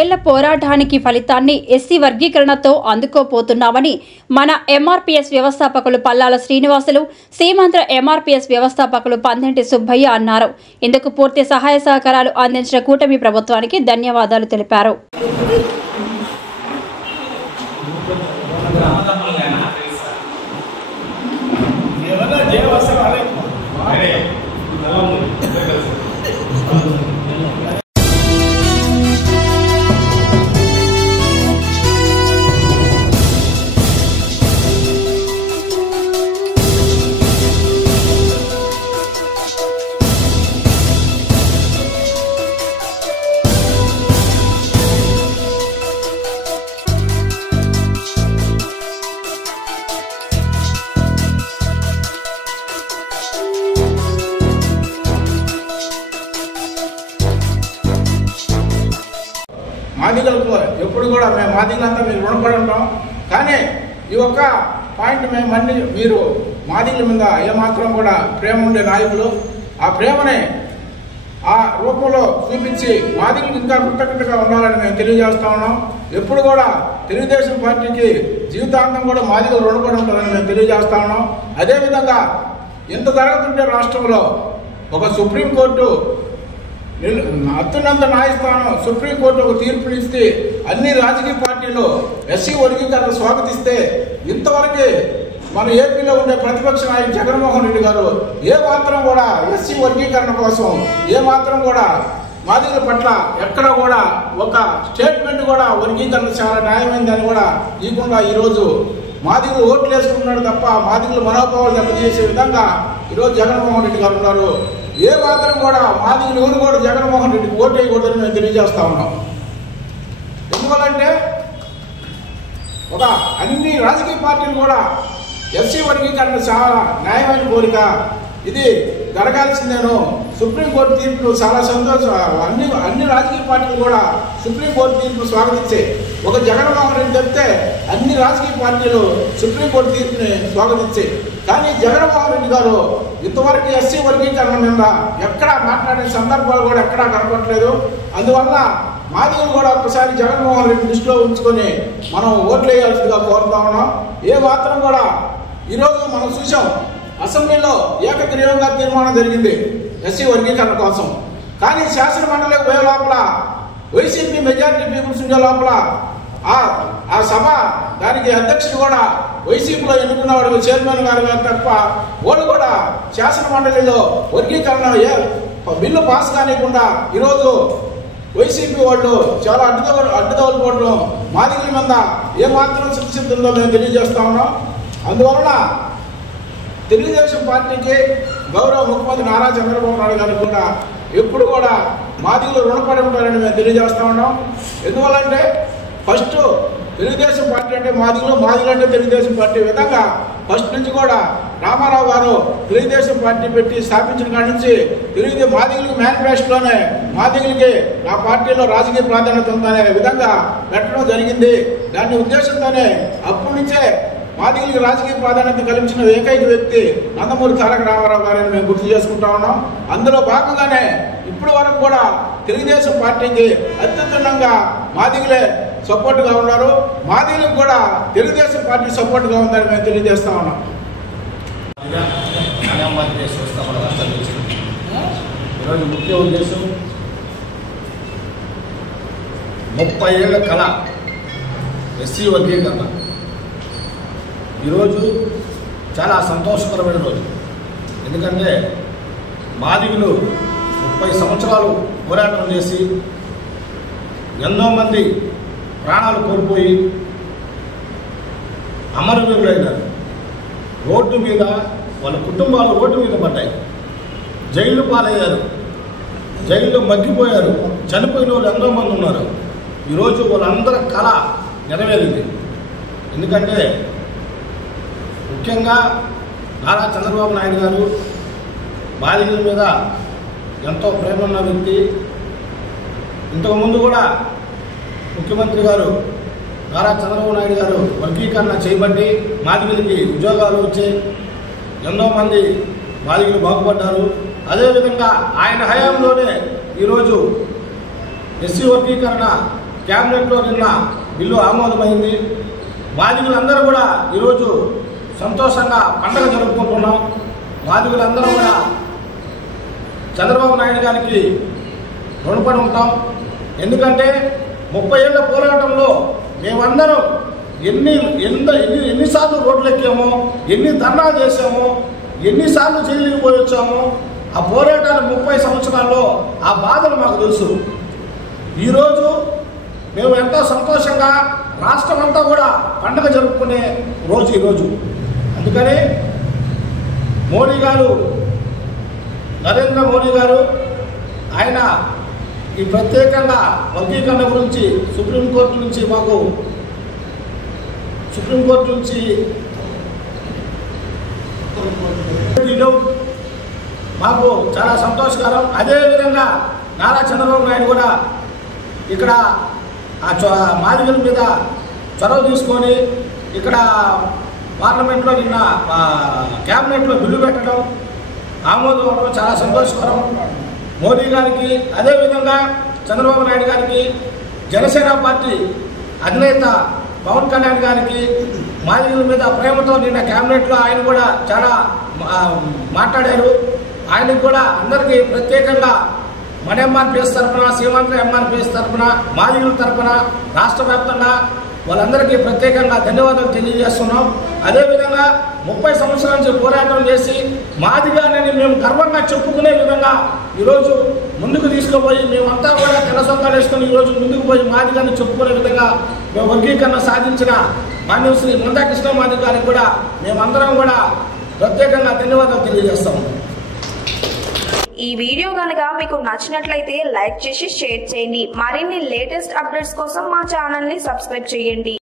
ఏళ్ల పోరాటానికి ఫలితాన్ని ఎస్సీ వర్గీకరణతో అందుకోపోతున్నామని మన ఎంఆర్పీఎస్ వ్యవస్థాపకులు పల్లాల శ్రీనివాసులు, సీమాంధ్ర ఎంఆర్పీఎస్ వ్యవస్థాపకులు పందెంటి సుబ్బయ్య అన్నారు. ఇందుకు పూర్తి సహాయ సహకారాలు అందించిన కూటమి ప్రభుత్వానికి ధన్యవాదాలు తెలిపారు. మాదిగలకు ఎప్పుడు కూడా మేము మాదిగలంతా మీరు రుణపడి ఉంటాం. కానీ ఈ ఒక్క పాయింట్ మేము అన్ని మీరు మాదిగల మీద ఏమాత్రం కూడా ప్రేమ ఉండే నాయకులు ఆ ప్రేమని ఆ రూపంలో చూపించి మాదిగలకు ఇంకా కృతజ్ఞతగా ఉండాలని మేము తెలియజేస్తా ఉన్నాం. ఎప్పుడు కూడా తెలుగుదేశం పార్టీకి జీవితాంతం కూడా మాదిగలు రుణపడి ఉంటారని మేము తెలియజేస్తా ఉన్నాం. అదేవిధంగా ఇంత జరుగుతుంటే రాష్ట్రంలో ఒక సుప్రీంకోర్టు అత్యున్నత న్యాయస్థానం సుప్రీంకోర్టు ఒక తీర్పునిస్తే అన్ని రాజకీయ పార్టీలు ఎస్సీ వర్గీకరణ స్వాగతిస్తే ఇంతవరకు మన ఏపీలో ఉండే ప్రతిపక్ష నాయకుడు జగన్మోహన్ రెడ్డి గారు ఏ మాత్రం కూడా ఎస్సీ వర్గీకరణ కోసం ఏ మాత్రం కూడా మాదిగల పట్ల ఎక్కడ కూడా ఒక స్టేట్మెంట్ కూడా వర్గీకరణ చాలా న్యాయమైందని కూడా ఇవ్వకుండా ఈరోజు మాదిగలు ఓట్లు వేసుకుంటున్నాడు తప్ప మాదిగలు మనోభావాలు దెబ్బతీసే విధంగా ఈరోజు జగన్మోహన్ రెడ్డి గారు ఉన్నారు. ఏ మాత్రం కూడా మాదిగలు ఎవరు కూడా జగన్మోహన్ రెడ్డికి ఓటు వేయకూడదని మేము తెలియజేస్తా ఉన్నాం. ఎందువల్లంటే ఒక అన్ని రాజకీయ పార్టీలు కూడా ఎస్సీ వర్గీకరణ చాలా న్యాయమైన కోరిక, ఇది జరగాల్సిందేను. సుప్రీంకోర్టు తీర్పును చాలా సంతోషం. అన్ని రాజకీయ పార్టీలు కూడా సుప్రీంకోర్టు తీర్పును స్వాగతించే ఒక జగన్మోహన్ రెడ్డి చెప్తే అన్ని రాజకీయ పార్టీలు సుప్రీంకోర్టు తీర్పుని స్వాగతించే. కానీ జగన్మోహన్ రెడ్డి గారు ఇంతవరకు ఎస్సీ వర్గీకరణ మీద ఎక్కడా మాట్లాడే సందర్భాలు కూడా ఎక్కడా కనపడలేదు. అందువల్ల మాదిగలు కూడా ఒకసారి జగన్మోహన్ రెడ్డి దృష్టిలో ఉంచుకొని మనం ఓట్లు వేయాల్సిందిగా కోరుతా ఉన్నాం. ఏ మాత్రం కూడా ఈరోజు మనం చూసాం అసెంబ్లీలో ఏకగ్రీవంగా తీర్మానం జరిగింది ఎస్సీ వర్గీకరణ కోసం. కానీ శాసన మండలికి పోయే లోపల వైసీపీ మెజారిటీ పీపుల్స్ ఉండే లోపల ఆ సభ దానికి అధ్యక్షుడు కూడా వైసీపీలో ఎన్నుకున్నవాడు చైర్మన్ గారు తప్ప వాళ్ళు కూడా శాసన మండలిలో వర్గీకరణ బిల్లు పాస్ కానివ్వకుండా ఈరోజు వైసీపీ వాళ్ళు చాలా అడ్డుదోలు పోవడం మాదిగల మీద ఏమాత్రం శిక్షిస్తుందో మేము తెలియజేస్తా ఉన్నాం. అందువలన తెలుగుదేశం పార్టీకి గౌరవ ముఖ్యమంత్రి నారా చంద్రబాబు నాయుడు గారికి కూడా ఎప్పుడు కూడా మాదిగలు రుణపడి ఉంటారని మేము తెలియజేస్తా ఉన్నాం. ఎందువల్లంటే ఫస్ట్ తెలుగుదేశం పార్టీ అంటే మాదిగలు, మాదిగలు అంటే తెలుగుదేశం పార్టీ విధంగా ఫస్ట్ నుంచి కూడా రామారావు గారు తెలుగుదేశం పార్టీ పెట్టి స్థాపించిన కాడి నుంచి మాదిగలకి మేనిఫెస్టోలోనే మాదిగలకి ఆ పార్టీలో రాజకీయ ప్రాధాన్యత ఉందనే విధంగా పెట్టడం జరిగింది. దాని ఉద్దేశంతోనే అప్పటి నుంచే మాదిగలకి రాజకీయ ప్రాధాన్యత కల్పించిన ఏకైక వ్యక్తి నందమూరి తారక రామారావు గారిని మేము గుర్తు చేసుకుంటా ఉన్నాం. అందులో భాగంగానే ఇప్పటి వరకు కూడా తెలుగుదేశం పార్టీకి అత్యున్నతంగా మాదిగలే సపోర్ట్గా ఉన్నారు. మాదిగలకు కూడా తెలుగుదేశం పార్టీ సపోర్ట్గా ఉందని మేము తెలియజేస్తా ఉన్నాం. ఈరోజు ముఖ్య ఉద్దేశం 30 ఏళ్ల కళ ఎస్సీ వర్గీకరణ. ఈరోజు చాలా సంతోషకరమైన రోజు. ఎందుకంటే మాదిగలు 30 సంవత్సరాలు పోరాటం చేసి ఎంతో మంది ప్రాణాలు కోల్పోయి అమరవీరులైనారు. రోడ్డు మీద వాళ్ళ కుటుంబాలు రోడ్డు మీద పడ్డాయి, జైలు పాలయ్యారు, జైల్లో మగ్గిపోయారు, చనిపోయిన వాళ్ళు ఎంతో మంది ఉన్నారు. ఈరోజు వాళ్ళందరి కళ నెరవేరింది. ఎందుకంటే ముఖ్యంగా నారా చంద్రబాబు నాయుడు గారు మాదిగల మీద ఎంతో ప్రేమ ఉన్న వ్యక్తి. ఇంతకుముందు కూడా ముఖ్యమంత్రి గారు నారా చంద్రబాబు నాయుడు గారు వర్గీకరణ చేయబట్టి మాదిగలకి ఉద్యోగాలు వచ్చాయి, ఎంతోమంది మాదిగలు బాగుపడ్డారు. అదేవిధంగా ఆయన హయాంలోనే ఈరోజు ఎస్సీ వర్గీకరణ క్యాబినెట్లో నిన్న బిల్లు ఆమోదమైంది. మాదిగలందరూ కూడా ఈరోజు సంతోషంగా పండగ జరుపుకుంటున్నాం. మాదిగలందరూ కూడా చంద్రబాబు నాయుడు గారికి రుణపడి ఉంటాం. ఎందుకంటే 30 ఏళ్ల పోరాటంలో మేమందరం ఎన్నిసార్లు రోడ్లు ఎక్కామో, ఎన్ని ధర్నాలు చేసామో, ఎన్నిసార్లు జైలుకి పోయి వచ్చామో, ఆ పోరాటాలు 30 సంవత్సరాల్లో ఆ బాధలు మాకు తెలుసు. ఈరోజు మేము ఎంతో సంతోషంగా రాష్ట్రం అంతా కూడా పండుగ జరుపుకునే రోజు ఈరోజు. అందుకని మోడీ గారు, నరేంద్ర మోడీ గారు, ఆయన ఈ ప్రత్యేకంగా వర్గీకరణ గురించి సుప్రీంకోర్టు నుంచి మాకు చాలా సంతోషకరం. అదేవిధంగా నారా చంద్రబాబు నాయుడు కూడా ఇక్కడ మాదిగల మీద చొరవ తీసుకొని ఇక్కడ పార్లమెంట్లో నిన్న క్యాబినెట్లో బిల్లు పెట్టడం, ఆమోదం అవ్వడం చాలా సంతోషకరం. మోడీ గారికి, అదేవిధంగా చంద్రబాబు నాయుడు గారికి, జనసేన పార్టీ అధినేత పవన్ కళ్యాణ్ గారికి మాదిగల మీద ప్రేమతో నిన్న క్యాబినెట్లో ఆయన కూడా చాలా మాట్లాడారు. ఆయనకు కూడా అందరికీ ప్రత్యేకంగా మన ఎంఆర్పిఎస్ తరఫున, సీమాంధ్ర ఎంఆర్పిఎస్ తరఫున, మాదిగల తరఫున రాష్ట్ర వ్యాప్తంగా వాళ్ళందరికీ ప్రత్యేకంగా ధన్యవాదాలు తెలియజేస్తున్నాం. అదేవిధంగా 30 సంవత్సరాల నుంచి పోరాటం చేసి మాదిగానని మేము గర్వంగా చెప్పుకునే విధంగా ఈరోజు ముందుకు తీసుకుపోయి మేమంతా కూడా తెల్ల సొంతాలు వేసుకొని ఈరోజు ముందుకు పోయి మాదిగాని చెప్పుకునే విధంగా మేము వర్గీకరణ సాధించిన మాన్యం శ్రీ మందా కృష్ణమాది గారికి కూడా మేమందరం కూడా ప్రత్యేకంగా ధన్యవాదాలు తెలియజేస్తాము. ఈ వీడియో కనుక మీకు నచ్చినట్లయితే లైక్ చేసి షేర్ చేయండి. మరిన్ని లేటెస్ట్ అప్డేట్స్ కోసం మా ఛానల్ ని సబ్స్క్రైబ్ చేయండి.